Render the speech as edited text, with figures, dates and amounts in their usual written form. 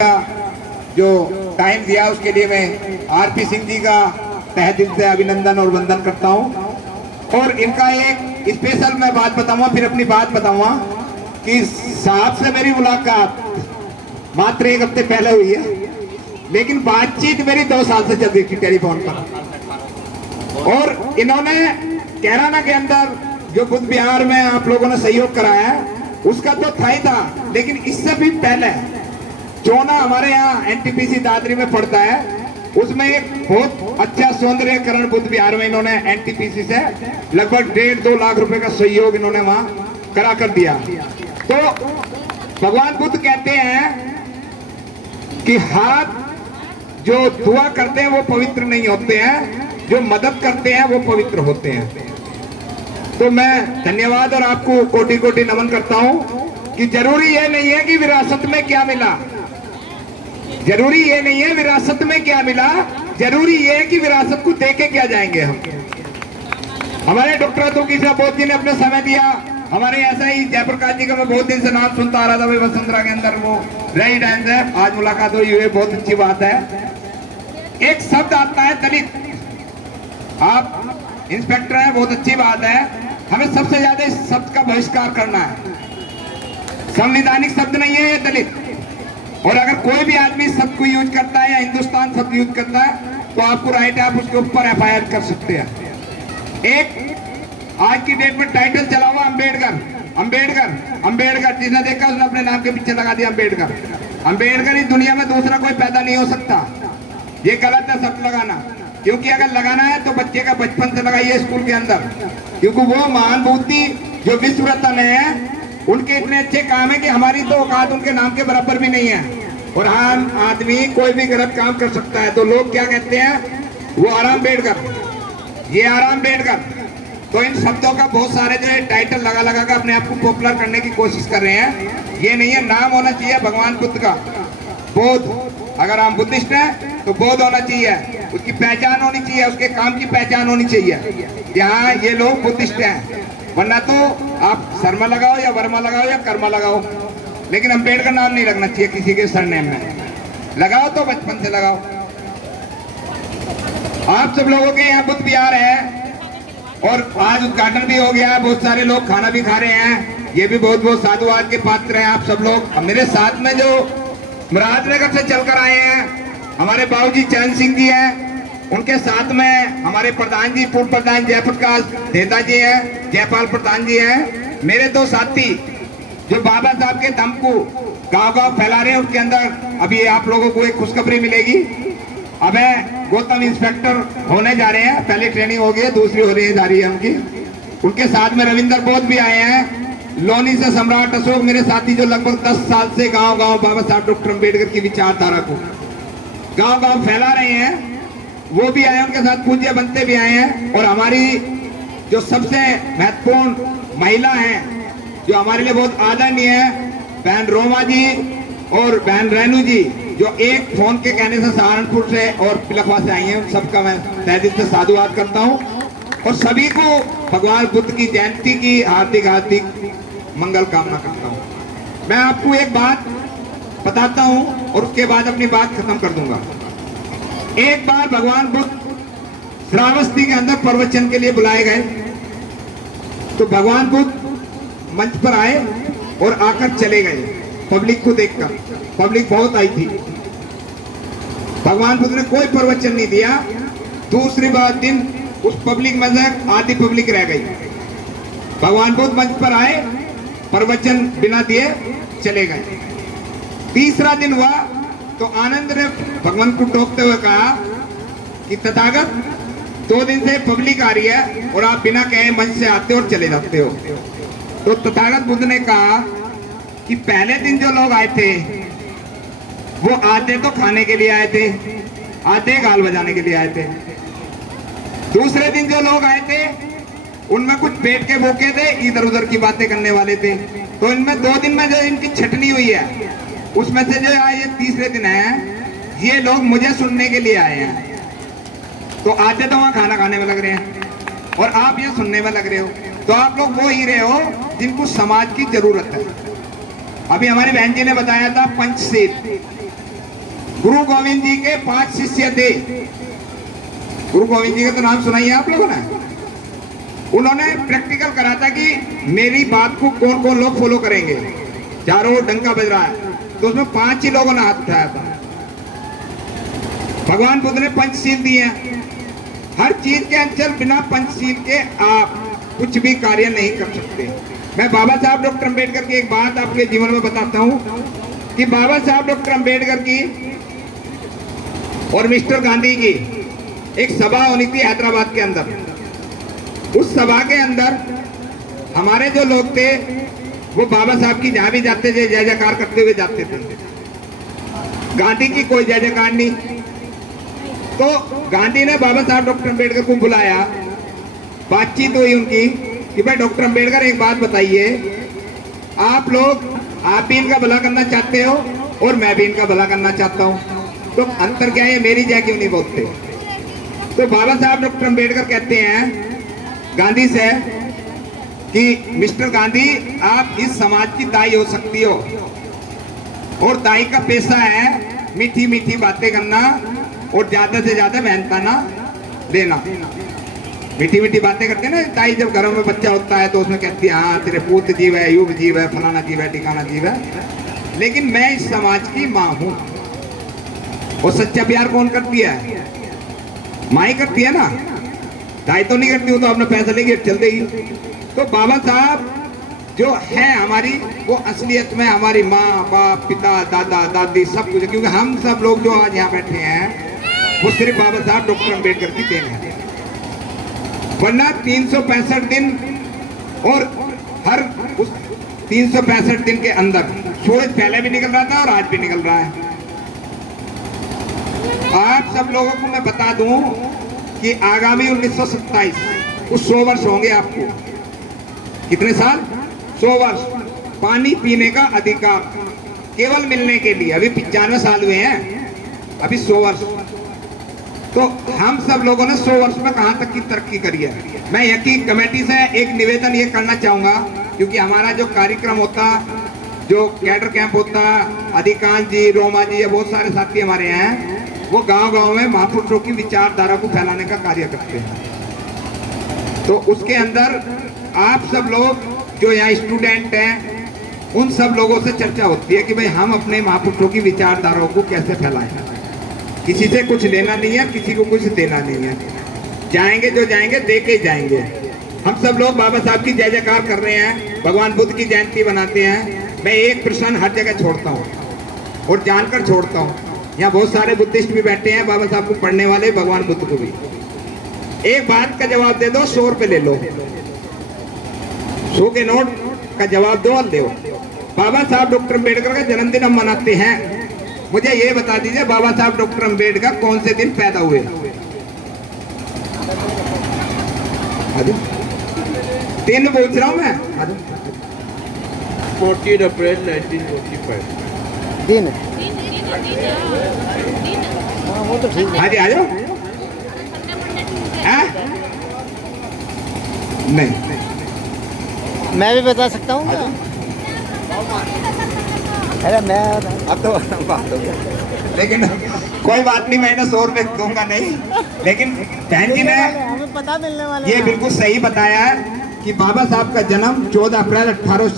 जो टाइम दिया उसके लिए मैं आरपी सिंह जी का तहे दिल से अभिनंदन और वंदन करता हूं। और इनका एक स्पेशल मैं बात बताऊंगा, फिर अपनी बात बताऊंगा कि साहब से मेरी मुलाकात मात्र एक हफ्ते पहले हुई है, लेकिन बातचीत मेरी 2 साल से चल रही थी टेलीफोन पर। और इन्होंने कैराना के अंदर जो बुद्ध विहार में आप लोगों ने सहयोग कराया उसका तो था ही था, लेकिन इससे भी पहले चोना हमारे यहाँ एनटीपीसी दादरी में पड़ता है, उसमें एक बहुत अच्छा सौंदर्यकरण बुद्ध विहार में इन्होंने एनटीपीसी से लगभग 1.5-2 लाख रुपए का सहयोग इन्होंने वहां करा कर दिया। तो भगवान बुद्ध कहते हैं कि हाथ जो दुआ करते हैं वो पवित्र नहीं होते हैं, जो मदद करते हैं वो पवित्र होते हैं। तो मैं धन्यवाद और आपको कोटि कोटि नमन करता हूं कि जरूरी ये नहीं है कि विरासत में क्या मिला, जरूरी ये नहीं है विरासत में क्या मिला, जरूरी ये है कि विरासत को देके क्या जाएंगे हम। हमारे डॉक्टर अतुल कृष्ण बोध जी ने अपने समय दिया, हमारे ऐसा ही जयप्रकाश जी का मैं बहुत दिन से नाम सुनता आ रहा था, भाई वसुंधरा के अंदर वो रेजिडेंस है, आज मुलाकात हुई है, बहुत अच्छी बात है। एक शब्द आता है दलित, आप इंस्पेक्टर हैं, बहुत अच्छी बात है, हमें सबसे ज्यादा इस शब्द का बहिष्कार करना है। संवैधानिक शब्द नहीं है ये दलित, और अगर कोई भी आदमी इस शब्द को यूज करता है या हिंदुस्तान शब्द यूज करता है तो आपको राइट है, आप उसके ऊपर एफआईआर कर सकते हैं। एक आज की डेट में टाइटल चला हुआ अम्बेडकर, अम्बेडकर, अम्बेडकर, जिसने देखा उसने अपने नाम के पीछे लगा दिया अम्बेडकर। अम्बेडकर इस दुनिया में दूसरा कोई पैदा नहीं हो सकता, ये गलत है शब्द लगाना, क्योंकि अगर लगाना है तो बच्चे का बचपन से लगाइए स्कूल के अंदर, क्योंकि वो महान बुद्धि जो विश्व रत्न है, उनके इतने अच्छे काम है कि हमारी तो औकात उनके नाम के बराबर भी नहीं है। और हम आदमी कोई भी गलत काम कर सकता है, तो लोग क्या कहते हैं, वो आराम बेड़कर, ये आराम बेड़कर। तो इन शब्दों का बहुत सारे जो है टाइटल लगा लगा कर अपने आप को पॉपुलर करने की कोशिश कर रहे हैं। ये नहीं है, नाम होना चाहिए भगवान बुद्ध का, बोध। अगर हम बुद्धिस्ट हैं तो बोध होना चाहिए, उसकी पहचान होनी चाहिए, उसके काम की पहचान होनी चाहिए, यहाँ ये लोग बुद्धिस्ट हैं। वरना तो आप शर्मा लगाओ या वर्मा लगाओ या कर्मा लगाओ, लेकिन अम्बेडकर नाम नहीं लगना चाहिए किसी के सरनेम में, लगाओ तो बचपन से लगाओ। आप सब लोगों के यहाँ बुद्ध विहार है और आज उद्घाटन भी हो गया है, बहुत सारे लोग खाना भी खा रहे हैं, ये भी बहुत बहुत साधुवाद के पात्र हैं आप सब लोग। मेरे साथ में जो मुरादनगर से चलकर आए हैं हमारे बाबूजी चरण सिंह जी हैं, उनके साथ में हमारे प्रधान जी, पूर्व प्रधान जयप्रकाश देता जी हैं, जयपाल प्रधान जी हैं, मेरे 2 साथी जो बाबा साहब के दम को गांव गांव फैला रहे हैं। उनके अंदर अभी आप लोगों को एक खुशखबरी मिलेगी, अब गौतम इंस्पेक्टर होने जा रहे हैं, पहले ट्रेनिंग हो गई है, दूसरी हो रही जा रही है उनकी। उनके साथ में रविंद्र बोध भी आए हैं, लोनी से सम्राट अशोक, मेरे साथी जो लगभग 10 साल से गांव गांव बाबा साहब डॉक्टर अम्बेडकर की विचारधारा को गांव गांव फैला रहे हैं, वो भी आए, उनके साथ पूज्य बनते भी आए हैं। और हमारी जो सबसे महत्वपूर्ण महिला है, जो हमारे लिए बहुत आदरणीय है, बहन रोमा जी और बहन रेनू जी, जो एक फोन के कहने से सहारनपुर से और पिलखवा से आई हैं, उन सबका मैं तहे दिल से साधुवाद करता हूँ। और सभी को भगवान बुद्ध की जयंती की हार्दिक हार्दिक मंगल कामना करता हूँ। मैं आपको एक बात बताता हूँ और उसके बाद अपनी बात खत्म कर दूंगा। एक बार भगवान बुद्ध श्रावस्ती के अंदर प्रवचन के लिए बुलाए गए, तो भगवान बुद्ध मंच पर आए और आकर चले गए पब्लिक को देखकर। पब्लिक बहुत आई थी, भगवान बुद्ध ने कोई प्रवचन नहीं दिया। दूसरी बार दिन उस पब्लिक में से आधी पब्लिक रह गई। भगवान बुद्ध मंच पर आए, प्रवचन बिना दिए चले गए। तीसरा दिन हुआ तो आनंद ने भगवान को टोकते हुए कहा कि तथागत, 2 दिन से पब्लिक आ रही है और आप बिना कहे मंच से आते और चले जाते हो। तो तथागत बुद्ध ने कहा कि पहले दिन जो लोग आए थे वो आते तो खाने के लिए आए थे, आते गाल बजाने के लिए आए थे। दूसरे दिन जो लोग आए थे उनमें कुछ पेट के भूखे थे, इधर उधर की बातें करने वाले थे। तो इनमें 2 दिन में जो इनकी छटनी हुई है, उसमें से जो ये तीसरे दिन है, ये लोग मुझे सुनने के लिए आए हैं। तो आते तो वहां खाना खाने में लग रहे हैं और आप ये सुनने में लग रहे हो, तो आप लोग वो हीरे हो जिनको समाज की जरूरत है। अभी हमारी बहन जी ने बताया था पंचशील, गुरु गोविंद जी के 5 शिष्य थे। गुरु गोविंद जी का तो नाम सुना ही है आप लोगों ने। उन्होंने प्रैक्टिकल करा था कि मेरी बात को कौन कौन लोग फॉलो करेंगे। चारों ओर डंका बज रहा है, तो उसमें 5 ही लोगों ने हाथ उठाया था। भगवान बुद्ध ने पंचशील दिए हैं। हर चीज के अंचल बिना पंचशील के आप कुछ भी कार्य नहीं कर सकते। मैं बाबा साहब डॉक्टर अंबेडकर की एक बात आपके जीवन में बताता हूं कि बाबा साहब डॉक्टर अंबेडकर की और मिस्टर गांधी की एक सभा होनी थी हैदराबाद के अंदर। उस सभा के अंदर हमारे जो लोग थे वो बाबा साहब की जहां भी जाते थे जय जयकार करते हुए जाते थे। गांधी की कोई जय जयकार नहीं। तो गांधी ने बाबा साहब डॉक्टर अंबेडकर को बुलाया, बातचीत हुई उनकी कि भाई डॉक्टर अंबेडकर एक बात बताइए, आप भी इनका भला करना चाहते हो और मैं भी इनका भला करना चाहता हूं, तो अंतर क्या है, मेरी जय क्यों नहीं बोलते। तो बाबा साहब डॉक्टर अंबेडकर कहते हैं गांधी से कि मिस्टर गांधी, आप इस समाज की दाई हो सकती हो और दाई का पेशा है मीठी मीठी बातें करना और ज्यादा से ज्यादा मेहनत ना देना। मीठी मीठी बातें करते हैं ना दाई, जब घरों में बच्चा होता है तो उसमें कहती है हाँ तेरे पुत्र जीव है, युग जीव है, फलाना जीव है, ठिकाना जीव है, लेकिन मैं इस समाज की माँ हूं। और सच्चा प्यार कौन करती है? माँ ही करती है ना, दाई तो नहीं करती, वो तो अपना पैसा लेके चल देगी। तो बाबा साहब जो है हमारी, वो असलियत में हमारी माँ बाप पिता दादा दादी सब कुछ, क्योंकि हम सब लोग जो आज यहाँ बैठे हैं वो सिर्फ बाबा साहब डॉक्टर अंबेडकर की देन है। वरना 365 दिन और हर उस 365 दिन के अंदर सूरज पहले भी निकल रहा था और आज भी निकल रहा है। आप सब लोगों को मैं बता दूं कि आगामी 1927 उस 100 वर्ष होंगे आपको। कितने साल? 100 वर्ष। पानी पीने का अधिकार केवल मिलने के लिए अभी 95 साल हुए हैं, अभी 100 वर्ष। तो हम सब लोगों ने 100 वर्ष में कहां तक की तरक्की करी है। मैं यकीन कमेटी से एक निवेदन ये करना चाहूंगा, क्योंकि हमारा जो कार्यक्रम होता, जो कैडर कैंप होता, अधिकांश जी, रोमा जी, बहुत सारे साथी हमारे हैं, वो गांव-गांव में महापुरुषों की विचारधारा को फैलाने का कार्य करते हैं। तो उसके अंदर आप सब लोग जो यहाँ स्टूडेंट हैं, उन सब लोगों से चर्चा होती है कि भाई हम अपने महापुरुषों की विचारधाराओं को कैसे फैलाएं। किसी से कुछ लेना नहीं है, किसी को कुछ देना नहीं है। जाएंगे जो जाएंगे दे के जाएंगे। हम सब लोग बाबा साहब की जय जयकार कर रहे हैं, भगवान बुद्ध की जयंती बनाते हैं। मैं एक प्रश्न हर जगह छोड़ता हूँ और जानकर छोड़ता हूँ। यहाँ बहुत सारे बुद्धिस्ट भी बैठे हैं, बाबा साहब को पढ़ने वाले, भगवान बुद्ध को भी। एक बात का जवाब दे दो, 100 रुपए ले लो, 100 के नोट का जवाब दो और दो। बाबा साहब डॉक्टर अंबेडकर का जन्मदिन हम मनाते हैं। मुझे ये बता दीजिए बाबा साहब डॉक्टर अंबेडकर कौन से दिन पैदा हुए? दिन पूछ रहा हूं मैं। 14 अप्रैल 1945 दिन। हाँ वो तो ठीक है। हाँ जी, आ जाओ। नहीं, मैं भी बता सकता हूँ क्या? अरे मैं अब तो बात हो गई। लेकिन कोई बात नहीं, मैंने 100 रुपए दूंगा नहीं। लेकिन बहन जी ने हमें पता मिलने वाले ये बिल्कुल सही बताया है कि बाबा साहब का जन्म 14 अप्रैल 18